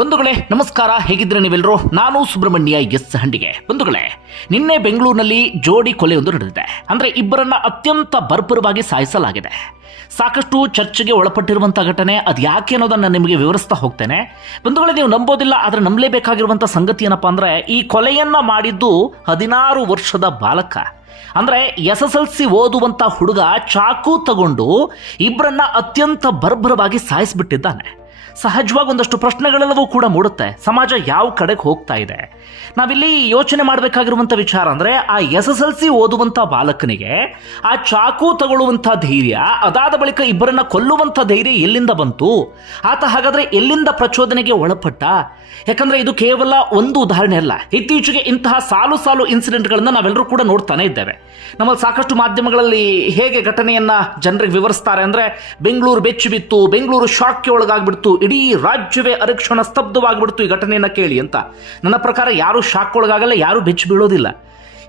ಬಂಧುಗಳೇ ನಮಸ್ಕಾರ, ಹೇಗಿದ್ರೆ ನೀವೆಲ್ಲರೂ? ನಾನು ಸುಬ್ರಹ್ಮಣ್ಯ ಎಸ್ ಹಂಡಿಗೆ. ಬಂಧುಗಳೇ, ನಿನ್ನೆ ಬೆಂಗಳೂರಿನಲ್ಲಿ ಜೋಡಿ ಕೊಲೆಯೊಂದು ನಡೆದಿದೆ. ಅಂದ್ರೆ ಇಬ್ಬರನ್ನ ಅತ್ಯಂತ ಬರ್ಬರವಾಗಿ ಸಾಯಿಸಲಾಗಿದೆ. ಸಾಕಷ್ಟು ಚರ್ಚೆಗೆ ಒಳಪಟ್ಟಿರುವಂತಹ ಘಟನೆ. ಅದು ಯಾಕೆ ಅನ್ನೋದನ್ನ ನಿಮಗೆ ವಿವರಿಸ್ತಾ ಹೋಗ್ತೇನೆ. ಬಂಧುಗಳೇ, ನೀವು ನಂಬೋದಿಲ್ಲ, ಆದ್ರೆ ನಂಬಲೇಬೇಕಾಗಿರುವಂತ ಸಂಗತಿ ಏನಪ್ಪಾ ಅಂದ್ರೆ, ಈ ಕೊಲೆಯನ್ನ ಮಾಡಿದ್ದು 16 ವರ್ಷದ ಬಾಲಕ. ಅಂದ್ರೆ SSLC ಓದುವಂತ ಹುಡುಗ ಚಾಕು ತಗೊಂಡು ಇಬ್ಬರನ್ನ ಅತ್ಯಂತ ಬರ್ಬರವಾಗಿ ಸಾಯಿಸಿಬಿಟ್ಟಿದ್ದಾನೆ. ಸಹಜವಾಗಿ ಒಂದಷ್ಟು ಪ್ರಶ್ನೆಗಳೆಲ್ಲವೂ ಕೂಡ ಮೂಡುತ್ತೆ. ಸಮಾಜ ಯಾವ ಕಡೆಗೆ ಹೋಗ್ತಾ ಇದೆ? ನಾವಿಲ್ಲಿ ಯೋಚನೆ ಮಾಡಬೇಕಾಗಿರುವಂಥ ವಿಚಾರ ಅಂದರೆ, ಆ SSLC ಓದುವಂಥ ಬಾಲಕನಿಗೆ ಆ ಚಾಕು ತಗೊಳ್ಳುವಂಥ ಧೈರ್ಯ, ಅದಾದ ಬಳಿಕ ಇಬ್ಬರನ್ನ ಕೊಲ್ಲುವಂಥ ಧೈರ್ಯ ಎಲ್ಲಿಂದ ಬಂತು? ಆತ ಹಾಗಾದರೆ ಎಲ್ಲಿಂದ ಪ್ರಚೋದನೆಗೆ ಒಳಪಟ್ಟ? ಯಾಕಂದರೆ ಇದು ಕೇವಲ ಒಂದು ಉದಾಹರಣೆ ಅಲ್ಲ. ಇತ್ತೀಚೆಗೆ ಇಂತಹ ಸಾಲು ಸಾಲು ಇನ್ಸಿಡೆಂಟ್ಗಳನ್ನು ನಾವೆಲ್ಲರೂ ಕೂಡ ನೋಡ್ತಾನೆ ಇದ್ದೇವೆ. ನಮ್ಮಲ್ಲಿ ಸಾಕಷ್ಟು ಮಾಧ್ಯಮಗಳಲ್ಲಿ ಹೇಗೆ ಘಟನೆಯನ್ನು ಜನರಿಗೆ ವಿವರಿಸ್ತಾರೆ ಅಂದರೆ, ಬೆಂಗಳೂರು ಬೆಚ್ಚಿ ಬಿತ್ತು, ಬೆಂಗಳೂರು ಶಾಕ್ಗೆ ಒಳಗಾಗ್ಬಿಡ್ತು, ಇಡೀ ರಾಜ್ಯವೇ ಅರಕ್ಷಣ ಸ್ತಬ್ಧವಾಗಿಬಿಡ್ತು ಈ ಘಟನೆಯನ್ನು ಕೇಳಿ ಅಂತ. ನನ್ನ ಪ್ರಕಾರ ಯಾರು ಶಾಕ್ ಒಳಗಾಗಲ್ಲ, ಯಾರು ಬೆಚ್ಚಿ ಬೀಳೋದಿಲ್ಲ.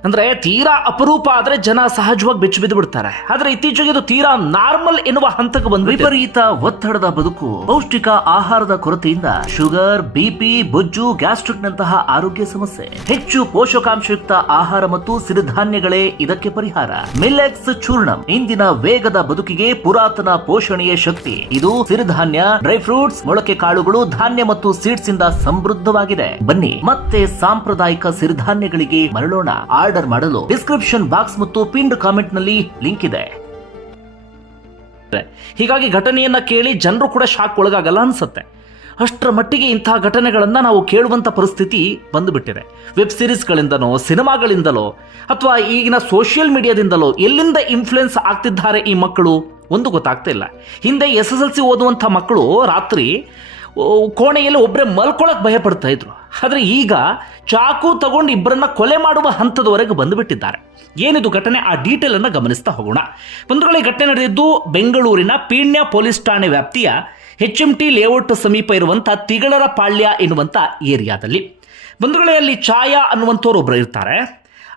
ಅಂದ್ರೆ ತೀರಾ ಅಪರೂಪ ಆದ್ರೆ ಜನ ಸಹಜವಾಗಿ ಬೆಚ್ಚಿ ಬಿದ್ದು ಬಿಡ್ತಾರೆ. ಆದ್ರೆ ಇತ್ತೀಚೆಗೆ ಇದು ತೀರಾ ನಾರ್ಮಲ್ ಎನ್ನುವ ಹಂತಕ್ಕೆ ಬಂದು ವಿಪರೀತ ಒತ್ತಡದ ಬದುಕು, ಪೌಷ್ಟಿಕ ಆಹಾರದ ಕೊರತೆಯಿಂದ ಶುಗರ್, BP, ಬೊಜ್ಜು, ಗ್ಯಾಸ್ಟ್ರಿಕ್ ನಂತಹ ಆರೋಗ್ಯ ಸಮಸ್ಯೆ, ಹೆಚ್ಚು ಪೋಷಕಾಂಶಯುಕ್ತ ಆಹಾರ ಮತ್ತು ಸಿರಿಧಾನ್ಯಗಳೇ ಇದಕ್ಕೆ ಪರಿಹಾರ. ಮಿಲ್ಲೆಟ್ಸ್ ಚೂರ್ಣಂ ಇಂದಿನ ವೇಗದ ಬದುಕಿಗೆ ಪುರಾತನ ಪೋಷಣೆಯ ಶಕ್ತಿ. ಇದು ಸಿರಿಧಾನ್ಯ, ಡ್ರೈ ಫ್ರೂಟ್ಸ್, ಮೊಳಕೆ ಕಾಳುಗಳು, ಧಾನ್ಯ ಮತ್ತು ಸೀಡ್ಸ್ ಇಂದ ಸಮೃದ್ಧವಾಗಿದೆ. ಬನ್ನಿ ಮತ್ತೆ ಸಾಂಪ್ರದಾಯಿಕ ಸಿರಿಧಾನ್ಯಗಳಿಗೆ ಮರಳೋಣ. ಆರ್ಡರ್ ಮಾಡಲು ಡಿಸ್ಕ್ರಿಪ್ಷನ್ ಬಾಕ್ಸ್ ಮತ್ತು ಪಿನ್ಡ್ ಕಾಮೆಂಟ್ ನಲ್ಲಿ ಲಿಂಕ್ ಇದೆ. ಹೀಗಾಗಿ ಘಟನೆಯನ್ನ ಕೇಳಿ ಜನರು ಕೂಡ ಶಾಕ್ ಒಳಗಾಗಲ್ಲ ಅನ್ಸುತ್ತೆ. ಅಷ್ಟರ ಮಟ್ಟಿಗೆ ಇಂತಹ ಘಟನೆಗಳನ್ನ ನಾವು ಕೇಳುವಂತ ಪರಿಸ್ಥಿತಿ ಬಂದುಬಿಟ್ಟಿದೆ. ವೆಬ್ ಸಿರೀಸ್ಗಳಿಂದನೋ, ಸಿನಿಮಾಗಳಿಂದಲೋ, ಅಥವಾ ಈಗಿನ ಸೋಷಿಯಲ್ ಮೀಡಿಯಾದಿಂದಲೋ ಎಲ್ಲಿಂದ ಇನ್ಫ್ಲುಯೆನ್ಸ್ ಆಗ್ತಿದ್ದಾರೆ ಈ ಮಕ್ಕಳು ಒಂದು ಗೊತ್ತಾಗ್ತಾ ಇಲ್ಲ. ಹಿಂದೆ SSLC ಓದುವಂಥ ಮಕ್ಕಳು ರಾತ್ರಿ ಕೋಣೆಯಲ್ಲಿ ಒಬ್ಬರೇ ಮಲ್ಕೊಳ್ಳೋಕೆ ಭಯ ಪಡ್ತಾ ಇದ್ರು. ಆದರೆ ಈಗ ಚಾಕು ತಗೊಂಡು ಇಬ್ಬರನ್ನ ಕೊಲೆ ಮಾಡುವ ಹಂತದವರೆಗೆ ಬಂದುಬಿಟ್ಟಿದ್ದಾರೆ. ಏನಿದು ಘಟನೆ? ಆ ಡೀಟೇಲ್ ಅನ್ನು ಗಮನಿಸ್ತಾ ಹೋಗೋಣ. ಬಂಧುಗಳೇ, ಘಟನೆ ನಡೆದಿದ್ದು ಬೆಂಗಳೂರಿನ ಪೀಣ್ಯ ಪೊಲೀಸ್ ಠಾಣೆ ವ್ಯಾಪ್ತಿಯ HMT ಲೇಔಟ್ ಸಮೀಪ ಇರುವಂಥ ತಿಗಳರ ಪಾಳ್ಯ ಎನ್ನುವಂಥ ಏರಿಯಾದಲ್ಲಿ. ಬಂಧುಗಳೇ, ಅಲ್ಲಿ ಛಾಯಾ ಅನ್ನುವಂಥವ್ರು ಒಬ್ಬರು ಇರ್ತಾರೆ.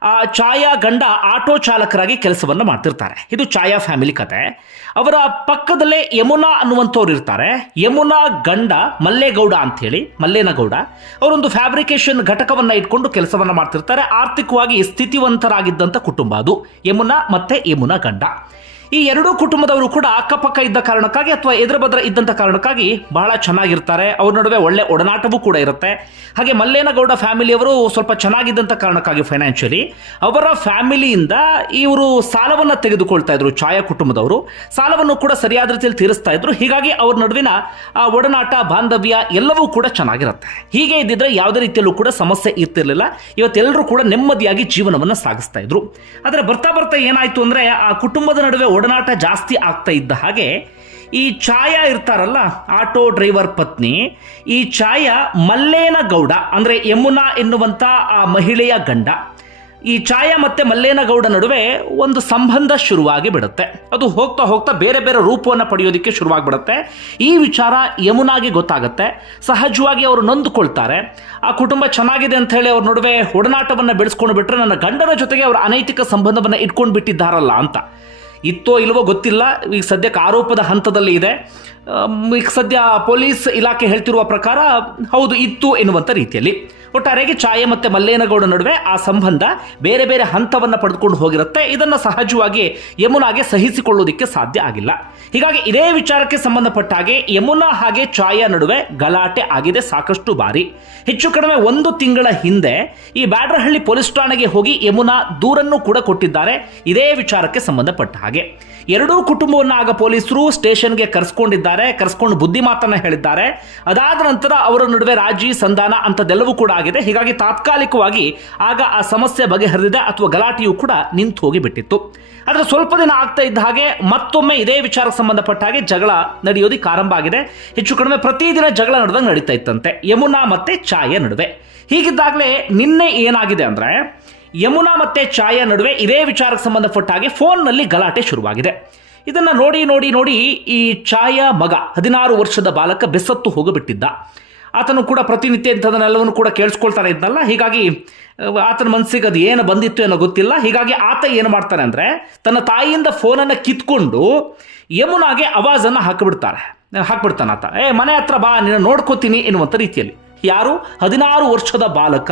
ಆ ಛಾಯಾ ಗಂಡ ಆಟೋ ಚಾಲಕರಾಗಿ ಕೆಲಸವನ್ನು ಮಾಡ್ತಿರ್ತಾರೆ. ಇದು ಛಾಯಾ ಫ್ಯಾಮಿಲಿ ಕತೆ. ಅವರ ಪಕ್ಕದಲ್ಲೇ ಯಮುನಾ ಅನ್ನುವಂಥವ್ರು ಇರ್ತಾರೆ. ಯಮುನಾ ಗಂಡ ಮಲ್ಲೇಗೌಡ ಅಂಥೇಳಿ, ಮಲ್ಲೇನಗೌಡ, ಅವರೊಂದು ಫ್ಯಾಬ್ರಿಕೇಶನ್ ಘಟಕವನ್ನು ಇಟ್ಕೊಂಡು ಕೆಲಸವನ್ನು ಮಾಡ್ತಿರ್ತಾರೆ. ಆರ್ಥಿಕವಾಗಿ ಸ್ಥಿತಿವಂತರಾಗಿದ್ದಂಥ ಕುಟುಂಬ ಅದು, ಯಮುನಾ ಮತ್ತೆ ಯಮುನಾ ಗಂಡ. ಈ ಎರಡೂ ಕುಟುಂಬದವರು ಕೂಡ ಅಕ್ಕಪಕ್ಕ ಇದ್ದ ಕಾರಣಕ್ಕಾಗಿ ಅಥವಾ ಎದುರುಬದ್ರ ಇದ್ದಂಥ ಕಾರಣಕ್ಕಾಗಿ ಬಹಳ ಚೆನ್ನಾಗಿರ್ತಾರೆ. ಅವ್ರ ನಡುವೆ ಒಳ್ಳೆ ಒಡನಾಟವೂ ಕೂಡ ಇರುತ್ತೆ. ಹಾಗೆ ಮಲ್ಲೇನಗೌಡ ಫ್ಯಾಮಿಲಿಯವರು ಸ್ವಲ್ಪ ಚೆನ್ನಾಗಿದ್ದಂಥ ಕಾರಣಕ್ಕಾಗಿ ಫೈನಾನ್ಷಿಯಲಿ ಅವರ ಫ್ಯಾಮಿಲಿಯಿಂದ ಇವರು ಸಾಲವನ್ನು ತೆಗೆದುಕೊಳ್ತಾ ಇದ್ರು. ಛಾಯಾ ಕುಟುಂಬದವರು ಸಾಲವನ್ನು ಕೂಡ ಸರಿಯಾದ ರೀತಿಯಲ್ಲಿ ತೀರಿಸ್ತಾ ಇದ್ರು. ಹೀಗಾಗಿ ಅವ್ರ ನಡುವಿನ ಒಡನಾಟ, ಬಾಂಧವ್ಯ ಎಲ್ಲವೂ ಕೂಡ ಚೆನ್ನಾಗಿರುತ್ತೆ. ಹೀಗೆ ಇದ್ದಿದ್ರೆ ಯಾವುದೇ ರೀತಿಯಲ್ಲೂ ಕೂಡ ಸಮಸ್ಯೆ ಇರ್ತಿರ್ಲಿಲ್ಲ. ಇವತ್ತೆಲ್ಲರೂ ಕೂಡ ನೆಮ್ಮದಿಯಾಗಿ ಜೀವನವನ್ನು ಸಾಗಿಸ್ತಾ ಇದ್ರು. ಆದರೆ ಬರ್ತಾ ಬರ್ತಾ ಏನಾಯ್ತು ಅಂದ್ರೆ, ಆ ಕುಟುಂಬದ ನಡುವೆ ಒಡನಾಟ ಜಾಸ್ತಿ ಆಗ್ತಾ ಇದ್ದ ಹಾಗೆ ಈ ಛಾಯಾ ಇರ್ತಾರಲ್ಲ, ಆಟೋ ಡ್ರೈವರ್ ಪತ್ನಿ, ಈ ಛಾಯಾ ಮಲ್ಲೇನಗೌಡ ಅಂದ್ರೆ ಯಮುನಾ ಎನ್ನುವಂತ ಆ ಮಹಿಳೆಯ ಗಂಡ, ಈ ಛಾಯಾ ಮತ್ತೆ ಮಲ್ಲೇನಗೌಡ ನಡುವೆ ಒಂದು ಸಂಬಂಧ ಶುರುವಾಗಿ ಬಿಡುತ್ತೆ. ಅದು ಹೋಗ್ತಾ ಹೋಗ್ತಾ ಬೇರೆ ಬೇರೆ ರೂಪವನ್ನು ಪಡೆಯೋದಕ್ಕೆ ಶುರುವಾಗಿಬಿಡುತ್ತೆ. ಈ ವಿಚಾರ ಯಮುನಾಗೆ ಗೊತ್ತಾಗುತ್ತೆ. ಸಹಜವಾಗಿ ಅವರು ನೊಂದುಕೊಳ್ತಾರೆ. ಆ ಕುಟುಂಬ ಚೆನ್ನಾಗಿದೆ ಅಂತ ಹೇಳಿ ಅವ್ರ ನಡುವೆ ಒಡನಾಟವನ್ನು ಬೆಳೆಸ್ಕೊಂಡು ಬಿಟ್ರೆ, ನನ್ನ ಗಂಡನ ಜೊತೆಗೆ ಅವರ ಅನೈತಿಕ ಸಂಬಂಧವನ್ನು ಇಟ್ಕೊಂಡು ಬಿಟ್ಟಿದ್ದಾರಲ್ಲ ಅಂತ. ಇತ್ತೋ ಇಲ್ವೋ ಗೊತ್ತಿಲ್ಲ. ಈಗ ಸದ್ಯಕ್ಕೆ ಆರೋಪದ ಹಂತದಲ್ಲಿ ಇದೆ. ಈಗ ಸದ್ಯ ಪೊಲೀಸ್ ಇಲಾಖೆ ಹೇಳ್ತಿರುವ ಪ್ರಕಾರ ಹೌದು ಇತ್ತು ಎನ್ನುವಂಥ ರೀತಿಯಲ್ಲಿ. ಒಟ್ಟಾರೆಯಾಗಿ ಛಾಯಾ ಮತ್ತು ಮಲ್ಲೇನಗೌಡ ನಡುವೆ ಆ ಸಂಬಂಧ ಬೇರೆ ಬೇರೆ ಹಂತವನ್ನು ಪಡೆದುಕೊಂಡು ಹೋಗಿರುತ್ತೆ. ಇದನ್ನು ಸಹಜವಾಗಿ ಯಮುನಾಗೆ ಸಹಿಸಿಕೊಳ್ಳೋದಕ್ಕೆ ಸಾಧ್ಯ ಆಗಿಲ್ಲ. ಹೀಗಾಗಿ ಇದೇ ವಿಚಾರಕ್ಕೆ ಸಂಬಂಧಪಟ್ಟ ಹಾಗೆ ಯಮುನಾ ಹಾಗೆ ಛಾಯಾ ನಡುವೆ ಗಲಾಟೆ ಆಗಿದೆ ಸಾಕಷ್ಟು ಬಾರಿ. ಹೆಚ್ಚು ಕಡಿಮೆ 1 ತಿಂಗಳ ಹಿಂದೆ ಈ ಬ್ಯಾಡ್ರಹಳ್ಳಿ ಪೊಲೀಸ್ ಠಾಣೆಗೆ ಹೋಗಿ ಯಮುನಾ ದೂರನ್ನು ಕೂಡ ಕೊಟ್ಟಿದ್ದಾರೆ ಇದೇ ವಿಚಾರಕ್ಕೆ ಸಂಬಂಧಪಟ್ಟ ಹಾಗೆ. ಎರಡೂ ಕುಟುಂಬವನ್ನು ಆಗ ಪೊಲೀಸರು ಸ್ಟೇಷನ್ಗೆ ಕರೆಸ್ಕೊಂಡಿದ್ದಾರೆ, ಕರೆಸ್ಕೊಂಡು ಬುದ್ಧಿ ಮಾತನ್ನ ಹೇಳಿದ್ದಾರೆ. ಅದಾದ ನಂತರ ಅವರ ನಡುವೆ ರಾಜಿ ಸಂಧಾನ ಅಂತದೆಲ್ಲವೂ ಕೂಡ ಆಗಿದೆ. ಹೀಗಾಗಿ ತಾತ್ಕಾಲಿಕವಾಗಿ ಆಗ ಆ ಸಮಸ್ಯೆ ಬಗೆಹರಿದಿದೆ ಅಥವಾ ಗಲಾಟೆಯೂ ಕೂಡ ನಿಂತು ಹೋಗಿಬಿಟ್ಟಿತ್ತು. ಆದರೆ ಸ್ವಲ್ಪ ದಿನ ಆಗ್ತಾ ಇದ್ದ ಹಾಗೆ ಮತ್ತೊಮ್ಮೆ ಇದೇ ವಿಚಾರಕ್ಕೆ ಸಂಬಂಧಪಟ್ಟ ಹಾಗೆ ಜಗಳ ನಡೆಯೋದಕ್ಕೆ ಆರಂಭ ಆಗಿದೆ. ಹೆಚ್ಚು ಕಡಿಮೆ ಪ್ರತಿದಿನ ಜಗಳ ನಡೆದಾಗ ನಡೀತಾ ಇತ್ತಂತೆ ಯಮುನಾ ಮತ್ತೆ ಛಾಯಾ ನಡುವೆ. ಹೀಗಿದ್ದಾಗಲೇ ನಿನ್ನೆ ಏನಾಗಿದೆ ಅಂದ್ರೆ, ಯಮುನಾ ಮತ್ತೆ ಛಾಯಾ ನಡುವೆ ಇದೇ ವಿಚಾರಕ್ಕೆ ಸಂಬಂಧಪಟ್ಟ ಹಾಗೆ ಫೋನ್ನಲ್ಲಿ ಗಲಾಟೆ ಶುರುವಾಗಿದೆ. ಇದನ್ನು ನೋಡಿ ನೋಡಿ ನೋಡಿ ಈ ಛಾಯಾ ಮಗ 16 ವರ್ಷದ ಬಾಲಕ ಬೆಸತ್ತು ಹೋಗಿಬಿಟ್ಟಿದ್ದ. ಆತನು ಕೂಡ ಪ್ರತಿನಿತ್ಯ ಇಂಥದನ್ನೆಲ್ಲವನ್ನು ಕೂಡ ಕೇಳಿಸ್ಕೊಳ್ತಾನೆ ಇದ್ನಲ್ಲ. ಹೀಗಾಗಿ ಆತನ ಮನಸ್ಸಿಗೆ ಅದು ಏನು ಬಂದಿತ್ತು ಏನೋ ಗೊತ್ತಿಲ್ಲ. ಹೀಗಾಗಿ ಆತ ಏನು ಮಾಡ್ತಾನೆ ಅಂದರೆ, ತನ್ನ ತಾಯಿಯಿಂದ ಫೋನನ್ನು ಕಿತ್ಕೊಂಡು ಯಮುನಾಗೆ ಆವಾಜನ್ನು ಹಾಕಿಬಿಡ್ತಾನೆ ಆತ. ಮನೆ ಹತ್ರ ಬಾ, ನೀನು ನೋಡ್ಕೋತೀನಿ ಎನ್ನುವಂಥ ರೀತಿಯಲ್ಲಿ. ಯಾರು? 16 ವರ್ಷದ ಬಾಲಕ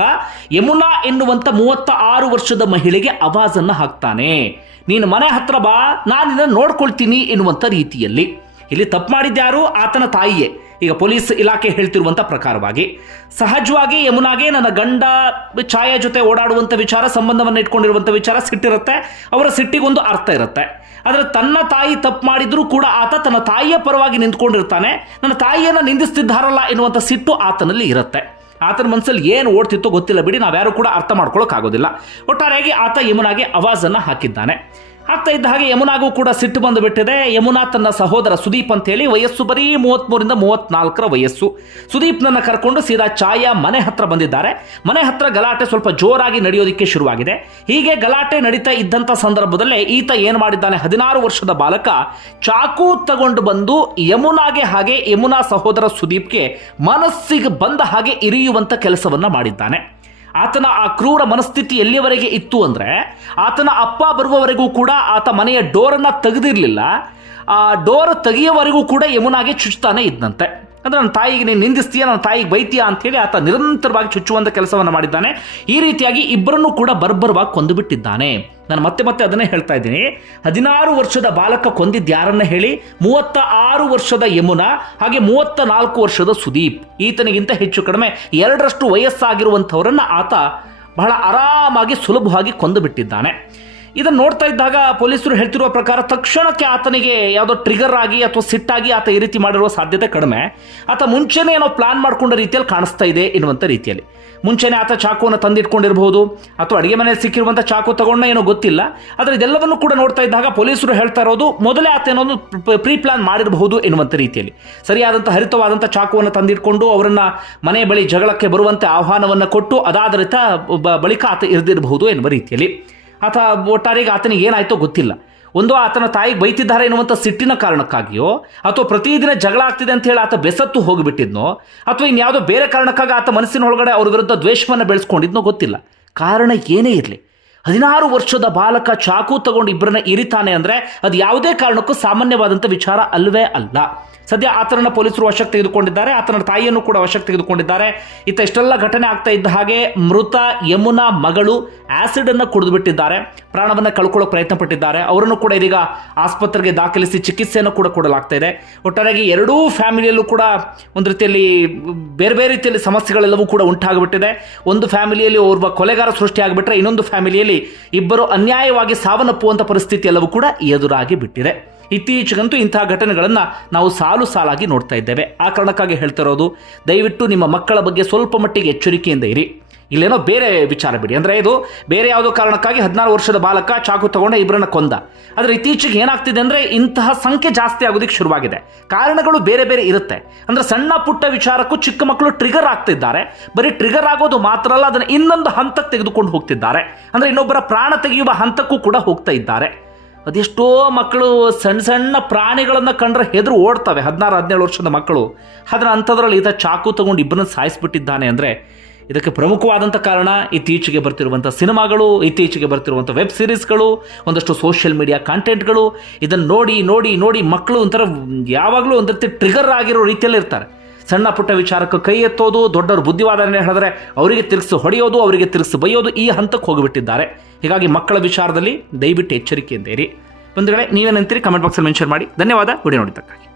ಯಮುನಾ ಎನ್ನುವಂತ 36 ವರ್ಷದ ಮಹಿಳೆಗೆ ಆವಾಜನ್ನು ಹಾಕ್ತಾನೆ. ನೀನು ಮನೆ ಹತ್ರ ಬಾ, ನಾನು ನಿನ್ನನ್ನು ನೋಡ್ಕೊಳ್ತೀನಿ ಎನ್ನುವಂಥ ರೀತಿಯಲ್ಲಿ. ಇಲ್ಲಿ ತಪ್ಪು ಮಾಡಿದ್ಯಾರು? ಆತನ ತಾಯಿಯೇ. ಈಗ ಪೊಲೀಸ್ ಇಲಾಖೆ ಹೇಳ್ತಿರುವಂಥ ಪ್ರಕಾರವಾಗಿ ಸಹಜವಾಗಿ ಯಮುನಾಗೆ ನನ್ನ ಗಂಡ ಛಾಯಾ ಜೊತೆ ಓಡಾಡುವಂಥ ವಿಚಾರ, ಸಂಬಂಧವನ್ನು ಇಟ್ಕೊಂಡಿರುವಂಥ ವಿಚಾರ ಸಿಟ್ಟಿರುತ್ತೆ. ಅವರ ಸಿಟ್ಟಿಗೊಂದು ಅರ್ಥ ಇರುತ್ತೆ. ಆದರೆ ತನ್ನ ತಾಯಿ ತಪ್ಪು ಮಾಡಿದ್ರೂ ಕೂಡ ಆತ ತನ್ನ ತಾಯಿಯ ಪರವಾಗಿ ನಿಂತ್ಕೊಂಡಿರ್ತಾನೆ. ನನ್ನ ತಾಯಿಯನ್ನು ನಿಂದಿಸ್ತಿದ್ದಾರಲ್ಲ ಎನ್ನುವಂಥ ಸಿಟ್ಟು ಆತನಲ್ಲಿ ಇರುತ್ತೆ. ಆತನ ಮನಸ್ಸಲ್ಲಿ ಏನು ಓಡ್ತಿತ್ತೋ ಗೊತ್ತಿಲ್ಲ ಬಿಡಿ, ನಾವ್ಯಾರು ಕೂಡ ಅರ್ಥ ಮಾಡ್ಕೊಳ್ಳೋಕ್ಕಾಗೋದಿಲ್ಲ. ಒಟ್ಟಾರೆಯಾಗಿ ಆತ ಯಮುನಾಗೆ ಆವಾಜನ್ನು ಹಾಕಿದ್ದಾನೆ. ಆಗ್ತಾ ಇದ್ದ ಹಾಗೆ ಯಮುನಾಗೂ ಕೂಡ ಸಿಟ್ಟು ಬಂದು ಬಿಟ್ಟಿದೆ. ಯಮುನಾ ತನ್ನ ಸಹೋದರ ಸುದೀಪ್ ಅಂತ ಹೇಳಿ, ವಯಸ್ಸು ಬರೀ 33ರಿಂದ 34 ವಯಸ್ಸು. ಸುದೀಪ್ನನ್ನ ಕರ್ಕೊಂಡು ಸೀದಾ ಛಾಯಾ ಮನೆ ಹತ್ರ ಬಂದಿದ್ದಾರೆ. ಮನೆ ಹತ್ರ ಗಲಾಟೆ ಸ್ವಲ್ಪ ಜೋರಾಗಿ ನಡೆಯೋದಕ್ಕೆ ಶುರುವಾಗಿದೆ. ಹೀಗೆ ಗಲಾಟೆ ನಡೀತಾ ಇದ್ದಂಥ ಸಂದರ್ಭದಲ್ಲೇ ಈತ ಏನು ಮಾಡಿದ್ದಾನೆ, 16 ವರ್ಷದ ಬಾಲಕ ಚಾಕು ತಗೊಂಡು ಬಂದು ಯಮುನಾಗೆ ಹಾಗೆ ಯಮುನಾ ಸಹೋದರ ಸುದೀಪ್ಗೆ ಮನಸ್ಸಿಗೆ ಬಂದ ಹಾಗೆ ಇರಿಯುವಂಥ ಕೆಲಸವನ್ನ ಮಾಡಿದ್ದಾನೆ. ಆತನ ಆ ಕ್ರೂರ ಮನಸ್ಥಿತಿ ಎಲ್ಲಿಯವರೆಗೆ ಇತ್ತು ಅಂದರೆ, ಆತನ ಅಪ್ಪ ಬರುವವರೆಗೂ ಕೂಡ ಆತ ಮನೆಯ ಡೋರನ್ನು ತೆಗೆದಿರಲಿಲ್ಲ. ಆ ಡೋರ್ ತೆಗೆಯುವವರೆಗೂ ಕೂಡ ಯಮುನಾಗೆ ಚುಚ್ಚುತ್ತಾನೆ ಇದ್ದಂತೆ. ಅಂದರೆ ನನ್ನ ತಾಯಿಗೆ ನೀನು ನಿಂದಿಸ್ತೀಯ, ನನ್ನ ತಾಯಿಗೆ ಬೈತೀಯ ಅಂಥೇಳಿ ಆತ ನಿರಂತರವಾಗಿ ಚುಚ್ಚುವಂಥ ಕೆಲಸವನ್ನು ಮಾಡಿದ್ದಾನೆ. ಈ ರೀತಿಯಾಗಿ ಇಬ್ಬರನ್ನು ಕೂಡ ಬರ್ಬರವಾಗಿ ಕೊಂದು ಬಿಟ್ಟಿದ್ದಾನೆ. ನಾನು ಮತ್ತೆ ಮತ್ತೆ ಅದನ್ನೇ ಹೇಳ್ತಾ ಇದ್ದೀನಿ. 16 ವರ್ಷದ ಬಾಲಕ ಕೊಂದಿದ್ದು ಯಾರನ್ನ ಹೇಳಿ? 36 ವರ್ಷದ ಯಮುನಾ, ಹಾಗೆ 34 ವರ್ಷದ ಸುದೀಪ್. ಈತನಿಗಿಂತ ಹೆಚ್ಚು ಕಡಿಮೆ 2ರಷ್ಟು ವಯಸ್ಸಾಗಿರುವಂಥವರನ್ನು ಆತ ಬಹಳ ಆರಾಮಾಗಿ ಸುಲಭವಾಗಿ ಕೊಂದು ಬಿಟ್ಟಿದ್ದಾನೆ. ಇದನ್ನು ನೋಡ್ತಾ ಇದ್ದಾಗ ಪೊಲೀಸರು ಹೇಳ್ತಿರುವ ಪ್ರಕಾರ ತಕ್ಷಣಕ್ಕೆ ಆತನಿಗೆ ಯಾವುದೋ ಟ್ರಿಗರ್ ಆಗಿ ಅಥವಾ ಸಿಟ್ಟಾಗಿ ಆತ ಈ ರೀತಿ ಮಾಡಿರುವ ಸಾಧ್ಯತೆ ಕಡಿಮೆ. ಆತ ಮುಂಚೆನೇ ಏನೋ ಪ್ಲಾನ್ ಮಾಡ್ಕೊಂಡ ರೀತಿಯಲ್ಲಿ ಕಾಣಿಸ್ತಾ ಇದೆ ಎನ್ನುವಂಥ ರೀತಿಯಲ್ಲಿ. ಮುಂಚೆನೇ ಆತ ಚಾಕುವನ್ನು ತಂದಿಟ್ಕೊಂಡಿರಬಹುದು, ಅಥವಾ ಅಡುಗೆ ಮನೆಯಲ್ಲಿ ಸಿಕ್ಕಿರುವಂಥ ಚಾಕು ತಗೊಂಡ ಏನೋ ಗೊತ್ತಿಲ್ಲ. ಆದರೆ ಇದೆಲ್ಲವನ್ನು ಕೂಡ ನೋಡ್ತಾ ಇದ್ದಾಗ ಪೊಲೀಸರು ಹೇಳ್ತಾ ಇರೋದು, ಮೊದಲೇ ಆತ ಏನೋ ಪ್ರೀ ಪ್ಲಾನ್ ಮಾಡಿರಬಹುದು ಎನ್ನುವಂಥ ರೀತಿಯಲ್ಲಿ. ಸರಿಯಾದಂಥ ಹರಿತವಾದಂಥ ಚಾಕುವನ್ನು ತಂದಿಟ್ಕೊಂಡು ಅವರನ್ನು ಮನೆ ಬಳಿ ಜಗಳಕ್ಕೆ ಬರುವಂತೆ ಆಹ್ವಾನವನ್ನು ಕೊಟ್ಟು ಅದಾದರಿತ ಬಳಿಕ ಆತ ಇರದಿರಬಹುದು ಎನ್ನುವ ರೀತಿಯಲ್ಲಿ. ಆತ ಒಟ್ಟಾರೆಗೆ ಆತನಿಗೆ ಏನಾಯ್ತೋ ಗೊತ್ತಿಲ್ಲ. ಒಂದು ಆತನ ತಾಯಿಗೆ ಬೈತಿದ್ದಾರೆ ಎನ್ನುವಂಥ ಸಿಟ್ಟಿನ ಕಾರಣಕ್ಕಾಗಿಯೋ, ಅಥವಾ ಪ್ರತಿದಿನ ಜಗಳ ಆಗ್ತಿದೆ ಅಂತ ಹೇಳಿ ಆತ ಬೆಸತ್ತು ಹೋಗಿಬಿಟ್ಟಿದ್ನೋ, ಅಥವಾ ಇನ್ಯಾವುದೋ ಬೇರೆ ಕಾರಣಕ್ಕಾಗಿ ಆತ ಮನಸ್ಸಿನ ಒಳಗಡೆ ಅವ್ರ ವಿರುದ್ಧ ದ್ವೇಷವನ್ನು ಬೆಳೆಸ್ಕೊಂಡಿದ್ನೋ ಗೊತ್ತಿಲ್ಲ. ಕಾರಣ ಏನೇ ಇರಲಿ, 16 ವರ್ಷದ ಬಾಲಕ ಚಾಕು ತಗೊಂಡು ಇಬ್ಬರನ್ನ ಇರಿತಾನೆ ಅಂದರೆ ಅದು ಯಾವುದೇ ಕಾರಣಕ್ಕೂ ಸಾಮಾನ್ಯವಾದಂಥ ವಿಚಾರ ಅಲ್ವೇ ಅಲ್ಲ. ಸದ್ಯ ಆತನನ್ನು ಪೊಲೀಸರು ವಶಕ್ಕೆ ತೆಗೆದುಕೊಂಡಿದ್ದಾರೆ. ಆತನ ತಾಯಿಯನ್ನು ಕೂಡ ವಶಕ್ಕೆ ತೆಗೆದುಕೊಂಡಿದ್ದಾರೆ. ಇಷ್ಟೆಲ್ಲ ಘಟನೆ ಆಗ್ತಾ ಇದ್ದ ಹಾಗೆ ಮೃತ ಯಮುನಾ ಮಗಳು ಆಸಿಡನ್ನು ಕುಡಿದು ಬಿಟ್ಟಿದ್ದಾರೆ. ಪ್ರಾಣವನ್ನು ಕಳ್ಕೊಳ್ಳೋಕೆ ಪ್ರಯತ್ನ ಪಟ್ಟಿದ್ದಾರೆ. ಅವರನ್ನು ಕೂಡ ಇದೀಗ ಆಸ್ಪತ್ರೆಗೆ ದಾಖಲಿಸಿ ಚಿಕಿತ್ಸೆಯನ್ನು ಕೂಡ ಕೊಡಲಾಗ್ತಾ ಇದೆ. ಒಟ್ಟಾರೆಯಾಗಿ ಎರಡೂ ಫ್ಯಾಮಿಲಿಯಲ್ಲೂ ಕೂಡ ಒಂದು ರೀತಿಯಲ್ಲಿ ಬೇರೆ ಬೇರೆ ರೀತಿಯಲ್ಲಿ ಸಮಸ್ಯೆಗಳೆಲ್ಲವೂ ಕೂಡ ಉಂಟಾಗಿಬಿಟ್ಟಿದೆ. ಒಂದು ಫ್ಯಾಮಿಲಿಯಲ್ಲಿ ಓರ್ವ ಕೊಲೆಗಾರ ಸೃಷ್ಟಿಯಾಗಿಬಿಟ್ರೆ, ಇನ್ನೊಂದು ಫ್ಯಾಮಿಲಿಯಲ್ಲಿ ಇಬ್ಬರು ಅನ್ಯಾಯವಾಗಿ ಸಾವನ್ನಪ್ಪುವಂಥ ಪರಿಸ್ಥಿತಿ ಎಲ್ಲವೂ ಕೂಡ ಎದುರಾಗಿ ಬಿಟ್ಟಿದೆ. ಇತ್ತೀಚೆಗಂತೂ ಇಂತಹ ಘಟನೆಗಳನ್ನು ನಾವು ಸಾಲು ಸಾಲಾಗಿ ನೋಡ್ತಾ ಇದ್ದೇವೆ. ಆ ಕಾರಣಕ್ಕಾಗಿ ಹೇಳ್ತಿರೋದು, ದಯವಿಟ್ಟು ನಿಮ್ಮ ಮಕ್ಕಳ ಬಗ್ಗೆ ಸ್ವಲ್ಪ ಮಟ್ಟಿಗೆ ಎಚ್ಚರಿಕೆಯಿಂದ ಇರಿ. ಇಲ್ಲೇನೋ ಬೇರೆ ವಿಚಾರ ಬಿಡಿ, ಅಂದರೆ ಇದು ಬೇರೆ ಯಾವುದೋ ಕಾರಣಕ್ಕಾಗಿ 16 ವರ್ಷದ ಬಾಲಕ ಚಾಕು ತಗೊಂಡ ಇಬ್ಬರನ್ನ ಕೊಂದ. ಆದರೆ ಇತ್ತೀಚೆಗೆ ಏನಾಗ್ತಿದೆ ಅಂದರೆ ಇಂತಹ ಸಂಖ್ಯೆ ಜಾಸ್ತಿ ಆಗೋದಕ್ಕೆ ಶುರುವಾಗಿದೆ. ಕಾರಣಗಳು ಬೇರೆ ಬೇರೆ ಇರುತ್ತೆ. ಅಂದರೆ ಸಣ್ಣ ಪುಟ್ಟ ವಿಚಾರಕ್ಕೂ ಚಿಕ್ಕ ಮಕ್ಕಳು ಟ್ರಿಗರ್ ಆಗ್ತಿದ್ದಾರೆ. ಬರೀ ಟ್ರಿಗರ್ ಆಗೋದು ಮಾತ್ರ ಅಲ್ಲ, ಅದನ್ನು ಇನ್ನೊಂದು ಹಂತಕ್ಕೆ ತೆಗೆದುಕೊಂಡು ಹೋಗ್ತಿದ್ದಾರೆ. ಅಂದರೆ ಇನ್ನೊಬ್ಬರ ಪ್ರಾಣ ತೆಗೆಯುವ ಹಂತಕ್ಕೂ ಕೂಡ ಹೋಗ್ತಾ ಇದ್ದಾರೆ. ಅದೆಷ್ಟೋ ಮಕ್ಕಳು ಸಣ್ಣ ಸಣ್ಣ ಪ್ರಾಣಿಗಳನ್ನು ಕಂಡ್ರೆ ಹೆದರು ಓಡ್ತವೆ, 16-17 ವರ್ಷದ ಮಕ್ಕಳು. ಅದರ ಅಂಥದ್ರಲ್ಲಿ ಈತ ಚಾಕು ತಗೊಂಡು ಇಬ್ಬರನ್ನ ಸಾಯಿಸಿಬಿಟ್ಟಿದ್ದಾನೆ ಅಂದರೆ ಇದಕ್ಕೆ ಪ್ರಮುಖವಾದಂಥ ಕಾರಣ ಇತ್ತೀಚೆಗೆ ಬರ್ತಿರುವಂಥ ಸಿನಿಮಾಗಳು, ಇತ್ತೀಚೆಗೆ ಬರ್ತಿರುವಂಥ ವೆಬ್ ಸೀರೀಸ್ಗಳು, ಒಂದಷ್ಟು ಸೋಷಿಯಲ್ ಮೀಡಿಯಾ ಕಾಂಟೆಂಟ್ಗಳು. ಇದನ್ನು ನೋಡಿ ನೋಡಿ ನೋಡಿ ಮಕ್ಕಳು ಒಂಥರ ಯಾವಾಗಲೂ ಒಂದು ರೀತಿ ಟ್ರಿಗರ್ ಆಗಿರೋ ರೀತಿಯಲ್ಲಿ ಇರ್ತಾರೆ. ಸಣ್ಣ ಪುಟ್ಟ ವಿಚಾರಕ್ಕೆ ಕೈ ಎತ್ತೋದು, ದೊಡ್ಡವರು ಬುದ್ಧಿವಾದನೆ ಹೇಳಿದ್ರೆ ಅವರಿಗೆ ತಿರುಗಿಸಿ ಹೊಡೆಯೋದು, ಅವರಿಗೆ ತಿರುಗಿಸಿ ಬೈಯೋದು, ಈ ಹಂತಕ್ಕೆ ಹೋಗಿಬಿಟ್ಟಿದ್ದಾರೆ. ಹೀಗಾಗಿ ಮಕ್ಕಳ ವಿಚಾರದಲ್ಲಿ ದಯವಿಟ್ಟು ಎಚ್ಚರಿಕೆಯಿಂದ ಇರಿ. ಬಂಧುಗಳೇ, ನೀವೇನಂತೀರಿ ಕಮೆಂಟ್ ಬಾಕ್ಸಲ್ಲಿ ಮೆನ್ಷನ್ ಮಾಡಿ. ಧನ್ಯವಾದ ವಿಡಿಯೋ ನೋಡಿದ್ದಕ್ಕಾಗಿ.